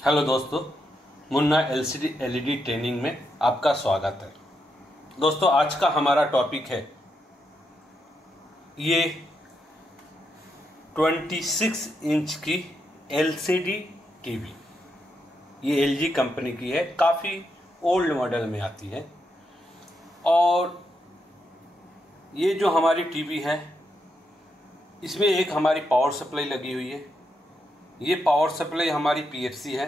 Hello दोस्तों, Munna LCD LED training में आपका स्वागत है। दोस्तों, आज का हमारा टॉपिक है ये 26 इंच की एलसीडी टीवी। ये एलजी कंपनी की है, काफ़ी ओल्ड मॉडल में आती है। और ये जो हमारी टीवी है इसमें एक हमारी पावर सप्लाई लगी हुई है। ये पावर सप्लाई हमारी पीएफसी है,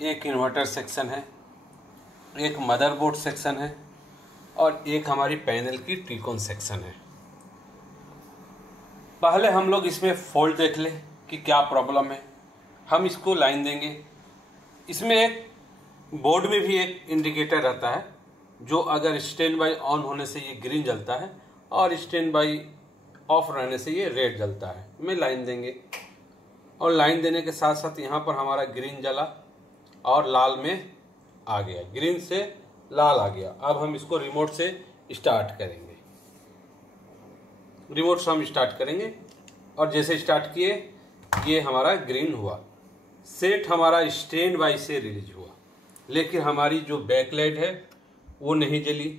एक इन्वर्टर सेक्शन है, एक मदरबोर्ड सेक्शन है और एक हमारी पैनल की ट्रिकोन सेक्शन है। पहले हम लोग इसमें फॉल्ट देख लें कि क्या प्रॉब्लम है। हम इसको लाइन देंगे। इसमें एक बोर्ड में भी एक इंडिकेटर रहता है, जो अगर स्टैंड बाई ऑन होने से ये ग्रीन जलता है और स्टैंड बाई ऑफ रहने से ये रेड जलता है। में लाइन देंगे और लाइन देने के साथ साथ यहाँ पर हमारा ग्रीन जला और लाल में आ गया, ग्रीन से लाल आ गया। अब हम इसको रिमोट से स्टार्ट करेंगे। रिमोट से हम स्टार्ट करेंगे और जैसे स्टार्ट किए ये हमारा ग्रीन हुआ। सेट हमारा स्टैंड बाई से रिलीज हुआ, लेकिन हमारी जो बैकलाइट है वो नहीं जली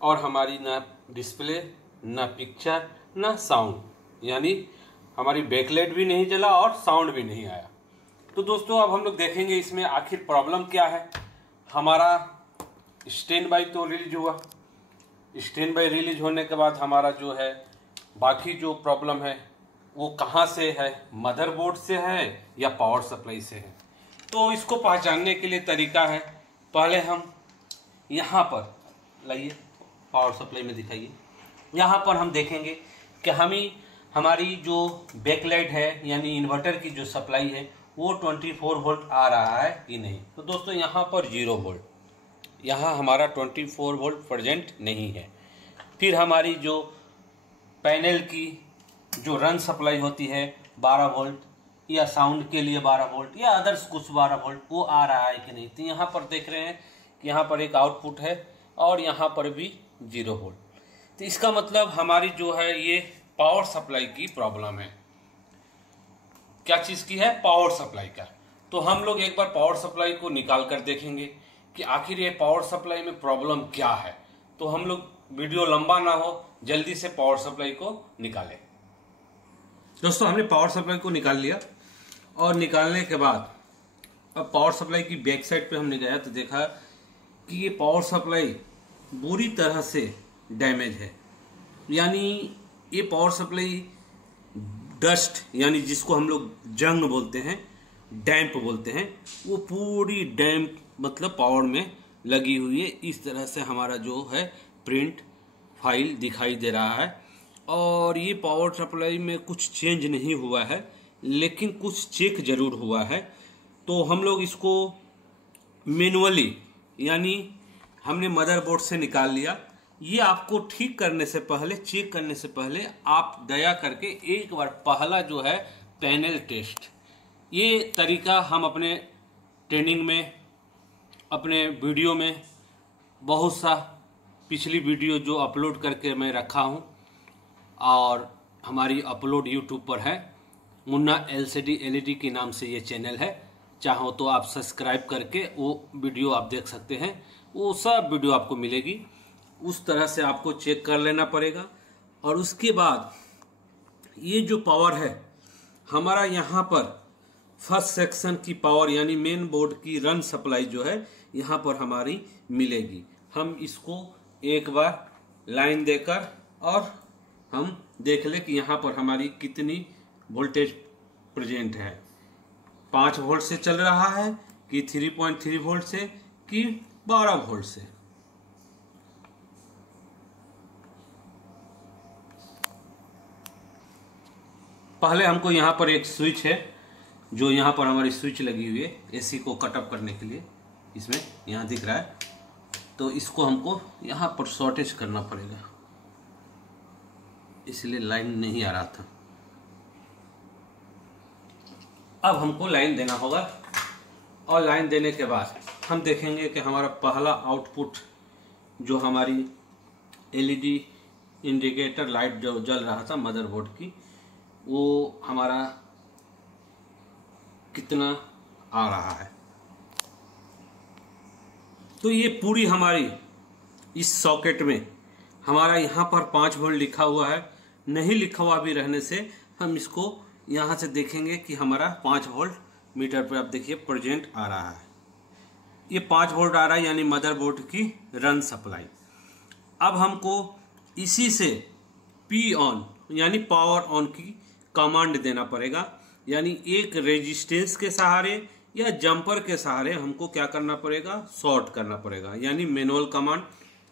और हमारी ना डिस्प्ले, ना पिक्चर, ना साउंड, यानी हमारी बैकलाइट भी नहीं जला और साउंड भी नहीं आया। तो दोस्तों, अब हम लोग देखेंगे इसमें आखिर प्रॉब्लम क्या है। हमारा स्टैंड बाई तो रिलीज हुआ, स्टैंड बाई रिलीज होने के बाद हमारा जो है बाकी जो प्रॉब्लम है वो कहाँ से है, मदरबोर्ड से है या पावर सप्लाई से है। तो इसको पहचानने के लिए तरीका है, पहले हम यहाँ पर लाइए, पावर सप्लाई में दिखाइए। यहाँ पर हम देखेंगे कि हमारी जो बैकलाइट है यानी इन्वर्टर की जो सप्लाई है वो 24 वोल्ट आ रहा है कि नहीं। तो दोस्तों, यहाँ पर 0 वोल्ट, यहाँ हमारा 24 वोल्ट प्रेजेंट नहीं है। फिर हमारी जो पैनल की जो रन सप्लाई होती है 12 वोल्ट या साउंड के लिए 12 वोल्ट या अदर्स कुछ 12 वोल्ट, वो आ रहा है कि नहीं। तो यहाँ पर देख रहे हैं कि यहाँ पर एक आउटपुट है और यहाँ पर भी 0 वोल्ट। तो इसका मतलब हमारी जो है ये पावर सप्लाई की प्रॉब्लम है। क्या चीज़ की है? पावर सप्लाई का। तो हम लोग एक बार पावर सप्लाई को निकाल कर देखेंगे कि आखिर ये पावर सप्लाई में प्रॉब्लम क्या है। तो हम लोग, वीडियो लंबा ना हो, जल्दी से पावर सप्लाई को निकालें। दोस्तों, हमने पावर सप्लाई को निकाल लिया और निकालने के बाद अब पावर सप्लाई की बैक साइड पे हमने गया तो देखा कि ये पावर सप्लाई बुरी तरह से डैमेज है। यानी ये पावर सप्लाई डस्ट, यानी जिसको हम लोग जंग बोलते हैं, डैम्प बोलते हैं, वो पूरी डैम्प मतलब पावर में लगी हुई है। इस तरह से हमारा जो है प्रिंट फाइल दिखाई दे रहा है। और ये पावर सप्लाई में कुछ चेंज नहीं हुआ है, लेकिन कुछ चेक जरूर हुआ है। तो हम लोग इसको मैनुअली, यानी हमने मदरबोर्ड से निकाल लिया। ये आपको ठीक करने से पहले, चेक करने से पहले आप दया करके एक बार पहला जो है पैनल टेस्ट, ये तरीका हम अपने ट्रेनिंग में, अपने वीडियो में बहुत सा पिछली वीडियो जो अपलोड करके मैं रखा हूँ और हमारी अपलोड यूट्यूब पर है, मुन्ना एलसीडी एलईडी के नाम से ये चैनल है। चाहो तो आप सब्सक्राइब करके वो वीडियो आप देख सकते हैं, वो सब वीडियो आपको मिलेगी। उस तरह से आपको चेक कर लेना पड़ेगा। और उसके बाद ये जो पावर है हमारा, यहाँ पर फर्स्ट सेक्शन की पावर यानी मेन बोर्ड की रन सप्लाई जो है यहाँ पर हमारी मिलेगी। हम इसको एक बार लाइन देकर और हम देख ले कि यहाँ पर हमारी कितनी वोल्टेज प्रेजेंट है। 5 वोल्ट से चल रहा है कि 3.3 वोल्ट से कि 12 वोल्ट से। पहले हमको यहाँ पर एक स्विच है, जो यहाँ पर हमारी स्विच लगी हुई है एसी को कट ऑफ करने के लिए, इसमें यहाँ दिख रहा है। तो इसको हमको यहाँ पर शॉर्टेज करना पड़ेगा, इसलिए लाइन नहीं आ रहा था। अब हमको लाइन देना होगा और लाइन देने के बाद हम देखेंगे कि हमारा पहला आउटपुट जो हमारी एलईडी इंडिकेटर लाइट जो जल रहा था मदरबोर्ड की, वो हमारा कितना आ रहा है। तो ये पूरी हमारी इस सॉकेट में हमारा यहाँ पर 5 वोल्ट लिखा हुआ है। नहीं लिखा हुआ भी रहने से हम इसको यहाँ से देखेंगे कि हमारा 5 वोल्ट मीटर पे आप देखिए प्रेजेंट आ रहा है। ये 5 वोल्ट आ रहा है, यानी मदरबोर्ड की रन सप्लाई। अब हमको इसी से पी ऑन यानी पावर ऑन की कमांड देना पड़ेगा, यानी एक रेजिस्टेंस के सहारे या जंपर के सहारे हमको क्या करना पड़ेगा, शॉर्ट करना पड़ेगा, यानी मैनुअल कमांड।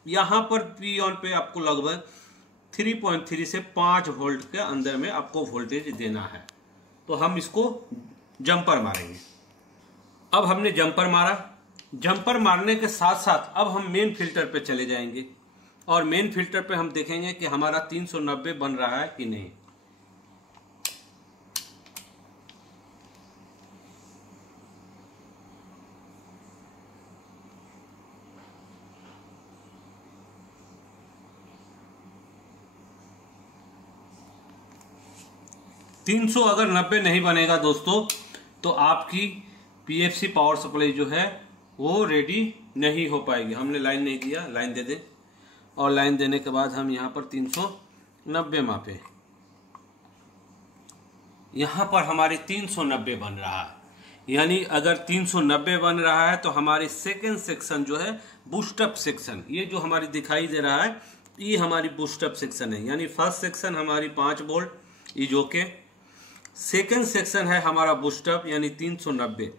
यहाँ पर पी ऑन पे आपको लगभग 3.3 से 5 वोल्ट के अंदर में आपको वोल्टेज देना है। तो हम इसको जंपर मारेंगे। अब हमने जंपर मारा। जंपर मारने के साथ साथ अब हम मेन फिल्टर पे चले जाएंगे और मेन फिल्टर पे हम देखेंगे कि हमारा 390 बन रहा है कि नहीं। अगर 90 नहीं बनेगा दोस्तों, तो आपकी पीएफसी पावर सप्लाई जो है वो रेडी नहीं हो पाएगी। हमने लाइन नहीं दिया, लाइन दे दें। और लाइन देने के बाद हम यहाँ पर 390 मापे। यहाँ पर हमारे 390 बन रहा है, यानी अगर 390 बन रहा है तो हमारे सेकेंड सेक्शन जो है बूस्टअप सेक्शन, ये जो हमारी दिखाई दे रहा है ये हमारी बूस्टअप सेक्शन है। यानी फर्स्ट सेक्शन हमारी 5 volt is okay, second section है हमारा बूस्टअप यानी 390।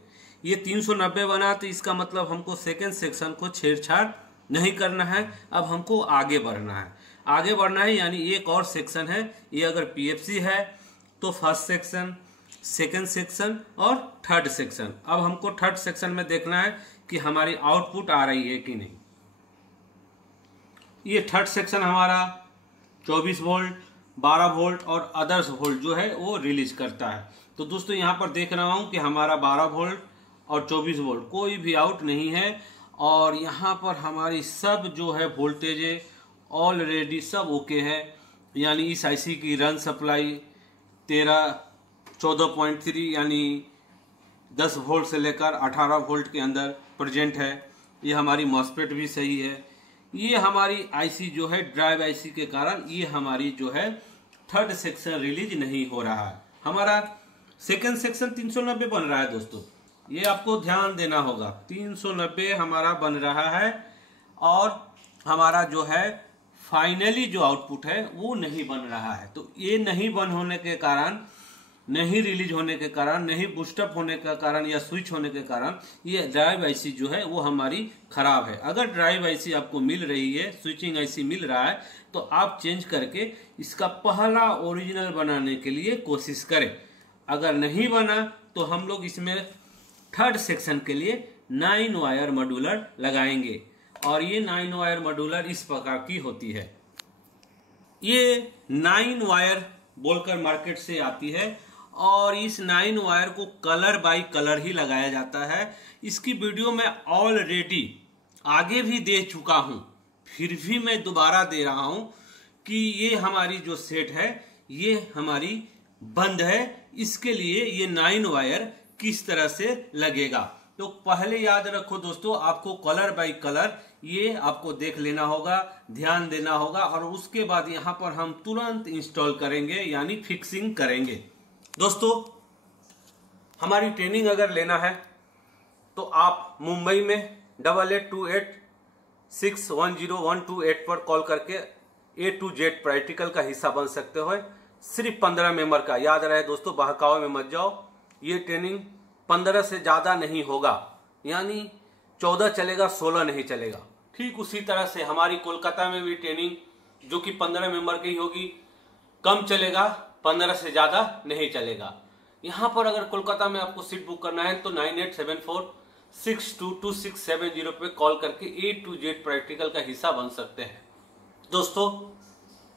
ये 390 बना तो इसका मतलब हमको सेकेंड सेक्शन को छेड़छाड़ नहीं करना है। अब हमको आगे बढ़ना है, आगे बढ़ना है, यानी एक और सेक्शन है। ये अगर पीएफसी है तो फर्स्ट सेक्शन, सेकेंड सेक्शन और थर्ड सेक्शन। अब हमको थर्ड सेक्शन में देखना है कि हमारी आउटपुट आ रही है कि नहीं। ये थर्ड सेक्शन हमारा 24 वोल्ट, 12 वोल्ट और अदर्स वोल्ट जो है वो रिलीज करता है। तो दोस्तों यहाँ पर देख रहा हूँ कि हमारा 12 वोल्ट और 24 वोल्ट कोई भी आउट नहीं है। और यहाँ पर हमारी सब जो है वोल्टेज ऑलरेडी सब ओके है, यानी इस आईसी की रन सप्लाई 14.3 यानी 10 वोल्ट से लेकर 18 वोल्ट के अंदर प्रेजेंट है। ये हमारी मॉस्फेट भी सही है। ये हमारी आईसी जो है ड्राइव आईसी के कारण ये हमारी जो है थर्ड सेक्शन रिलीज नहीं हो रहा है। हमारा सेकेंड सेक्शन 390 बन रहा है दोस्तों, ये आपको ध्यान देना होगा। 390 हमारा बन रहा है और हमारा जो है फाइनली जो आउटपुट है वो नहीं बन रहा है। तो ये नहीं बन होने के कारण, नहीं रिलीज होने के कारण, नहीं बूस्टअप होने के कारण या स्विच होने के कारण ये ड्राइव आईसी जो है वो हमारी खराब है। अगर ड्राइव आईसी आपको मिल रही है, स्विचिंग आईसी मिल रहा है, तो आप चेंज करके इसका पहला ओरिजिनल बनाने के लिए कोशिश करें। अगर नहीं बना तो हम लोग इसमें थर्ड सेक्शन के लिए 9 वायर मॉड्यूलर लगाएंगे। और ये 9 वायर मॉड्यूलर इस प्रकार की होती है। ये 9 वायर बोलकर मार्केट से आती है और इस 9 वायर को कलर बाय कलर ही लगाया जाता है। इसकी वीडियो मैं ऑलरेडी आगे भी दे चुका हूं, फिर भी मैं दोबारा दे रहा हूं कि ये हमारी जो सेट है ये हमारी बंद है। इसके लिए ये 9 वायर किस तरह से लगेगा, तो पहले याद रखो दोस्तों, आपको कलर बाय कलर ये आपको देख लेना होगा, ध्यान देना होगा। और उसके बाद यहाँ पर हम तुरंत इंस्टॉल करेंगे यानी फिक्सिंग करेंगे। दोस्तों हमारी ट्रेनिंग अगर लेना है तो आप मुंबई में 8828610128 पर कॉल करके A to Z प्रैक्टिकल का हिस्सा बन सकते हो। सिर्फ 15 मेंबर का, याद रहे दोस्तों, बहकावे में मत जाओ। ये ट्रेनिंग 15 से ज़्यादा नहीं होगा, यानी 14 चलेगा, 16 नहीं चलेगा। ठीक उसी तरह से हमारी कोलकाता में भी ट्रेनिंग जो कि 15 मेंबर की होगी, कम चलेगा, 15 से ज़्यादा नहीं चलेगा। यहाँ पर अगर कोलकाता में आपको सीट बुक करना है तो 9874622670 पे कॉल करके A to Z प्रैक्टिकल का हिस्सा बन सकते हैं। दोस्तों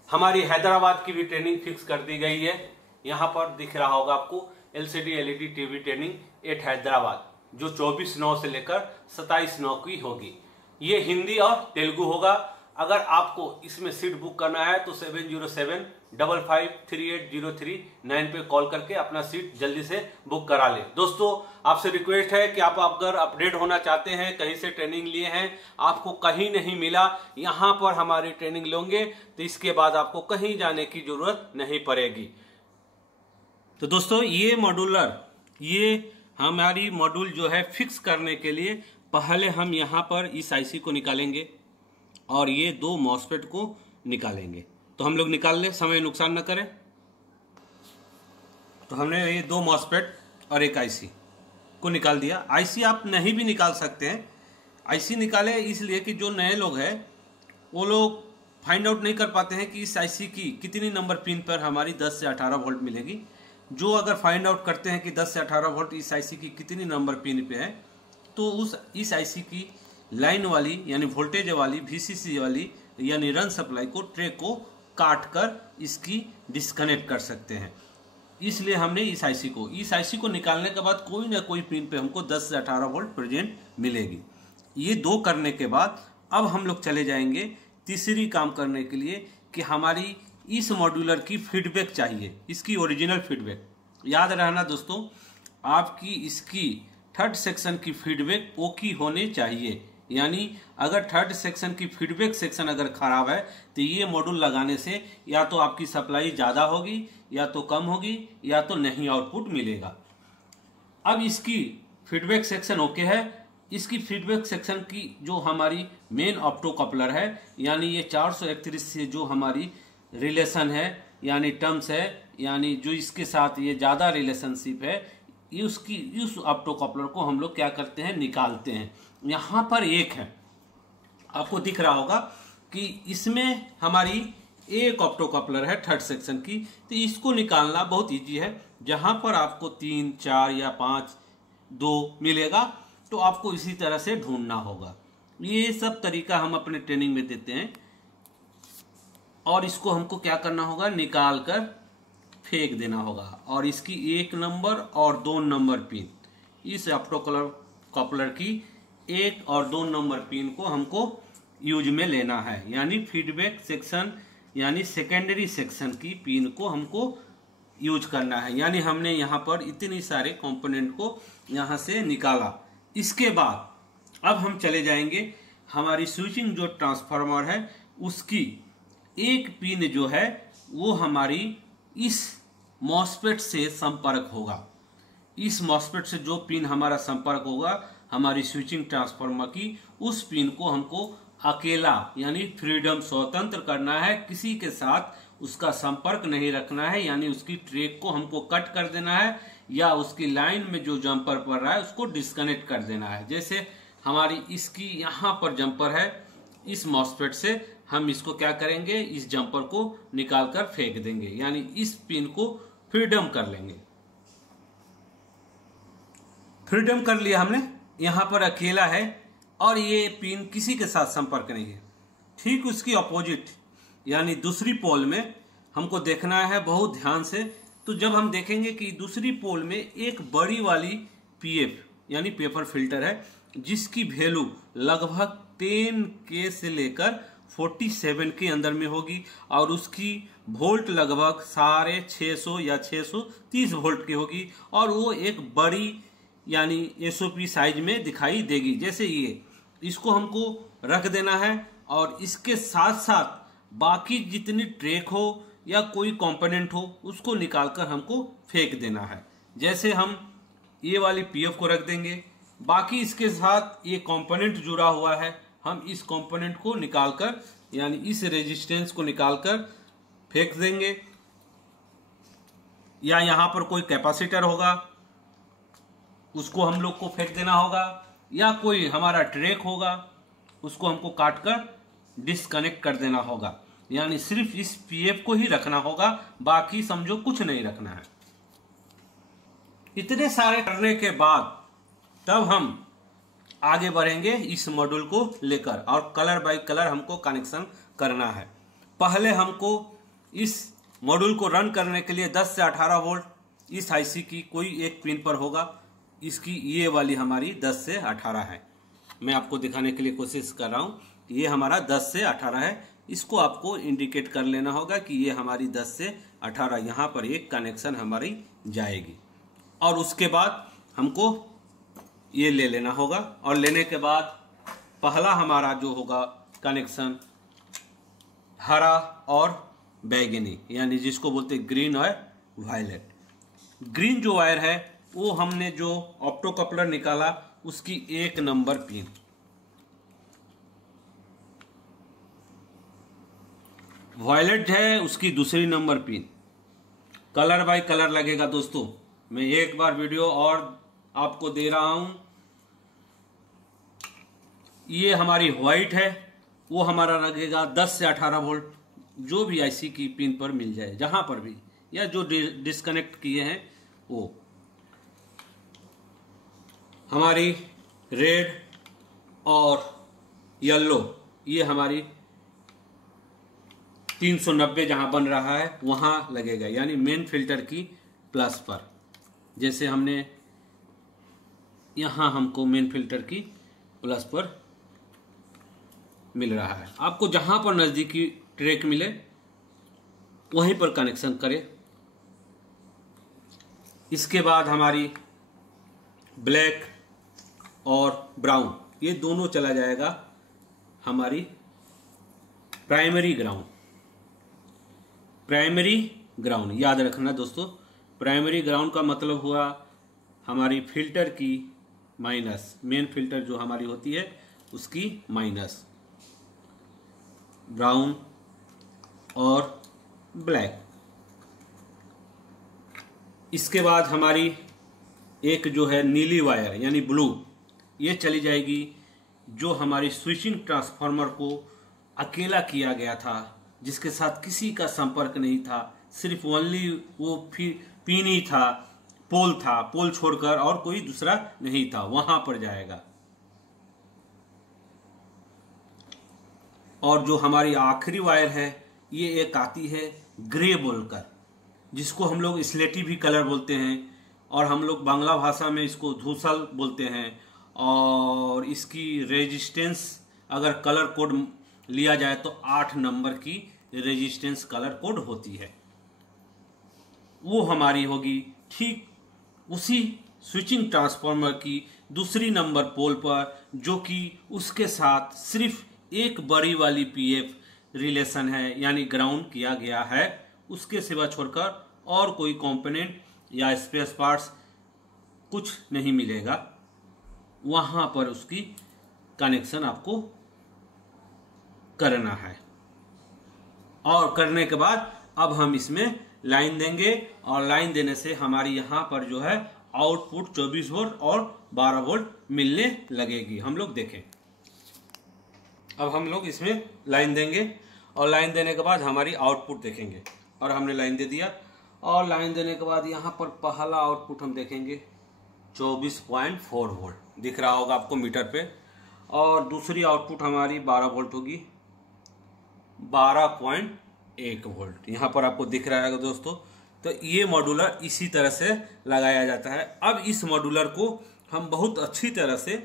हमारी हैदराबाद की भी ट्रेनिंग फिक्स कर दी गई है। यहाँ पर दिख रहा होगा आपको LCD LED TV training at Hyderabad, जो 24/9 से लेकर 27/9 की होगी। ये हिंदी और तेलुगु होगा। अगर आपको इसमें सीट बुक करना है तो 7071 553803 पे कॉल करके अपना सीट जल्दी से बुक करा ले। दोस्तों आपसे रिक्वेस्ट है कि आप अगर अपडेट होना चाहते हैं, कहीं से ट्रेनिंग लिए हैं, आपको कहीं नहीं मिला, यहाँ पर हमारी ट्रेनिंग लेंगे तो इसके बाद आपको कहीं जाने की जरूरत नहीं पड़ेगी। तो दोस्तों ये मॉड्यूलर, ये हमारी मॉड्यूल जो है फिक्स करने के लिए पहले हम यहाँ पर इस आईसी को निकालेंगे और ये दो मॉसफेट को निकालेंगे। तो हम लोग निकाल लें, समय नुकसान न करें। तो हमने ये दो मॉसफेट और एक आईसी को निकाल दिया। आईसी आप नहीं भी निकाल सकते हैं। आईसी निकाले इसलिए कि जो नए लोग हैं वो लोग फाइंड आउट नहीं कर पाते हैं कि इस आईसी की कितनी नंबर पिन पर हमारी 10 से 18 वोल्ट मिलेगी। जो अगर फाइंड आउट करते हैं कि 10 से 18 वोल्ट इस आईसी की कितनी नंबर पिन पे है, तो इस आईसी की लाइन वाली यानी वोल्टेज वाली वीसीसी वाली यानी रन सप्लाई को ट्रे को काट कर इसकी डिस्कनेक्ट कर सकते हैं। इसलिए हमने इस आईसी को निकालने के बाद कोई ना कोई पिन पे हमको 10 से 18 वोल्ट प्रेजेंट मिलेगी। ये दो करने के बाद अब हम लोग चले जाएंगे तीसरी काम करने के लिए कि हमारी इस मॉड्यूलर की फीडबैक चाहिए, इसकी ओरिजिनल फीडबैक। याद रहना दोस्तों, आपकी इसकी थर्ड सेक्शन की फीडबैक ओकी होने चाहिए। यानी अगर थर्ड सेक्शन की फीडबैक सेक्शन अगर खराब है तो ये मॉड्यूल लगाने से या तो आपकी सप्लाई ज़्यादा होगी या तो कम होगी या तो नहीं आउटपुट मिलेगा। अब इसकी फीडबैक सेक्शन ओके है। इसकी फीडबैक सेक्शन की जो हमारी मेन ऑप्टो कपलर है, यानी ये 431 से जो हमारी रिलेशन है यानी टर्म्स है, यानी जो इसके साथ ये ज़्यादा रिलेशनशिप है, ये उसकी उस ऑप्टो कपलर को हम लोग क्या करते हैं, निकालते हैं। यहाँ पर एक है, आपको दिख रहा होगा कि इसमें हमारी एक ऑप्टो कपलर है थर्ड सेक्शन की। तो इसको निकालना बहुत इजी है। जहाँ पर आपको 3, 4 या 5, 2 मिलेगा तो आपको इसी तरह से ढूंढना होगा। ये सब तरीका हम अपने ट्रेनिंग में देते हैं। और इसको हमको क्या करना होगा, निकाल कर फेंक देना होगा। और इसकी 1 नंबर और 2 नंबर पिन, इस ऑप्टो कपलर की 1 और 2 नंबर पिन को हमको यूज में लेना है। यानी फीडबैक सेक्शन यानी सेकेंडरी सेक्शन की पिन को हमको यूज करना है। यानी हमने यहाँ पर इतनी सारे कंपोनेंट को यहाँ से निकाला। इसके बाद अब हम चले जाएंगे हमारी स्विचिंग जो ट्रांसफार्मर है उसकी एक पिन जो है वो हमारी इस मॉसफेट से संपर्क होगा। इस मॉसफेट से जो पिन हमारा संपर्क होगा हमारी स्विचिंग ट्रांसफार्मर की, उस पिन को हमको अकेला यानी फ्रीडम स्वतंत्र करना है। किसी के साथ उसका संपर्क नहीं रखना है। यानी उसकी ट्रैक को हमको कट कर देना है या उसकी लाइन में जो जंपर पड़ रहा है उसको डिस्कनेक्ट कर देना है। जैसे हमारी इसकी यहाँ पर जंपर है, इस मॉसफेट से हम इसको क्या करेंगे, इस जंपर को निकाल कर फेंक देंगे। यानी इस पिन को फ्रीडम कर लेंगे। फ्रीडम कर लिया हमने, यहाँ पर अकेला है और ये पिन किसी के साथ संपर्क नहीं है। ठीक उसकी अपोजिट यानी दूसरी पोल में हमको देखना है बहुत ध्यान से। तो जब हम देखेंगे कि दूसरी पोल में एक बड़ी वाली पीएफ यानी पेपर फिल्टर है जिसकी वैल्यू लगभग 10K से लेकर 47 के अंदर में होगी और उसकी वोल्ट लगभग 650 या 630 वोल्ट की होगी और वो एक बड़ी यानी एसओपी साइज में दिखाई देगी। जैसे ये इसको हमको रख देना है और इसके साथ साथ बाकी जितनी ट्रैक हो या कोई कंपोनेंट हो उसको निकालकर हमको फेंक देना है। जैसे हम ये वाली पीएफ को रख देंगे, बाकी इसके साथ ये कंपोनेंट जुड़ा हुआ है, हम इस कंपोनेंट को निकालकर यानी इस रेजिस्टेंस को निकालकर फेंक देंगे। या यहाँ पर कोई कैपेसिटर होगा उसको हम लोग को फेंक देना होगा, या कोई हमारा ट्रैक होगा उसको हमको काट कर डिस्कनेक्ट कर देना होगा। यानी सिर्फ इस पीएफ को ही रखना होगा, बाकी समझो कुछ नहीं रखना है। इतने सारे करने के बाद तब हम आगे बढ़ेंगे इस मॉड्यूल को लेकर और कलर बाय कलर हमको कनेक्शन करना है। पहले हमको इस मॉड्यूल को रन करने के लिए 10 से 18 वोल्ट इस आईसी की कोई एक पिन पर होगा। इसकी ये वाली हमारी 10 से 18 है। मैं आपको दिखाने के लिए कोशिश कर रहा हूँ। ये हमारा 10 से 18 है। इसको आपको इंडिकेट कर लेना होगा कि ये हमारी 10 से 18 यहाँ पर एक कनेक्शन हमारी जाएगी। और उसके बाद हमको ये ले लेना होगा, और लेने के बाद पहला हमारा जो होगा कनेक्शन हरा और बैगनी, यानी जिसको बोलते हैं ग्रीन और वायलेट। ग्रीन जो वायर है वो हमने जो ऑप्टो कपलर निकाला उसकी 1 नंबर पिन, वायलेट है उसकी 2 number pin. Colour bye colour लगेगा दोस्तों। मैं एक बार वीडियो और आपको दे रहा हूं। ये हमारी व्हाइट है, वो हमारा लगेगा 10 से 18 वोल्ट, जो भी आईसी की पिन पर मिल जाए, जहां पर भी, या जो डिस्कनेक्ट किए हैं वो। हमारी रेड और येलो ये हमारी 390 जहां बन रहा है वहां लगेगा, यानी मेन फिल्टर की प्लस पर। जैसे हमने यहां हमको मेन फिल्टर की प्लस पर मिल रहा है। आपको जहां पर नजदीकी ट्रैक मिले वहीं पर कनेक्शन करें। इसके बाद हमारी ब्लैक और ब्राउन ये दोनों चला जाएगा हमारी प्राइमरी ग्राउंड। प्राइमरी ग्राउंड याद रखना दोस्तों, प्राइमरी ग्राउंड का मतलब हुआ हमारी फिल्टर की माइनस, मेन फिल्टर जो हमारी होती है उसकी माइनस, ब्राउन और ब्लैक। इसके बाद हमारी एक जो है नीली वायर यानी ब्लू, ये चली जाएगी जो हमारी स्विचिंग ट्रांसफार्मर को अकेला किया गया था, जिसके साथ किसी का संपर्क नहीं था, सिर्फ ओनली वो पिन ही था, पोल छोड़कर और कोई दूसरा नहीं था, वहां पर जाएगा। और जो हमारी आखिरी वायर है ये एक आती है ग्रे बोलकर, जिसको हम लोग स्लेटी भी कलर बोलते हैं, और हम लोग बांग्ला भाषा में इसको धूसल बोलते हैं। और इसकी रेजिस्टेंस अगर कलर कोड लिया जाए तो 8 नंबर की रेजिस्टेंस कलर कोड होती है। वो हमारी होगी ठीक उसी स्विचिंग ट्रांसफार्मर की 2 नंबर पोल पर, जो कि उसके साथ सिर्फ एक बड़ी वाली पीएफ रिलेशन है, यानी ग्राउंड किया गया है। उसके सिवा छोड़कर और कोई कंपोनेंट या स्पेयर पार्ट्स कुछ नहीं मिलेगा। वहां पर उसकी कनेक्शन आपको करना है, और करने के बाद अब हम इसमें लाइन देंगे, और लाइन देने से हमारी यहां पर जो है आउटपुट 24 वोल्ट और 12 वोल्ट मिलने लगेगी। हम लोग देखें, अब हम लोग इसमें लाइन देंगे, और लाइन देने के बाद हमारी आउटपुट देखेंगे। और हमने लाइन दे दिया, और लाइन देने के बाद यहाँ पर पहला आउटपुट हम देखेंगे 24.4 वोल्ट दिख रहा होगा आपको मीटर पे, और दूसरी आउटपुट हमारी 12 वोल्ट होगी, 12.1 वोल्ट यहाँ पर आपको दिख रहा है दोस्तों। तो ये मॉड्यूलर इसी तरह से लगाया जाता है। अब इस मॉड्यूलर को हम बहुत अच्छी तरह से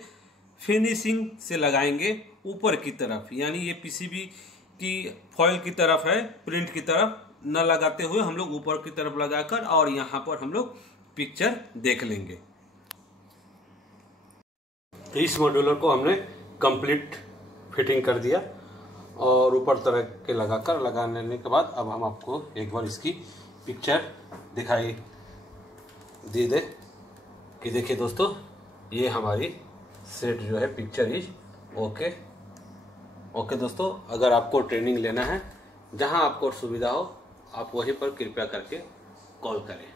फिनिशिंग से लगाएंगे ऊपर की तरफ, यानी ये पीसीबी की फॉइल की तरफ है, प्रिंट की तरफ न लगाते हुए हम लोग ऊपर की तरफ लगाकर, और यहाँ पर हम लोग पिक्चर देख लेंगे। तो इस मॉड्यूलर को हमने कंप्लीट फिटिंग कर दिया, और ऊपर तरह के लगाने के बाद अब हम आपको एक बार इसकी पिक्चर दिखाई दे कि देखिए दोस्तों, ये हमारी सेट जो है पिक्चर इज ओके दोस्तों। अगर आपको ट्रेनिंग लेना है, जहां आपको सुविधा हो, आप वहीं पर कृपया करके कॉल करें।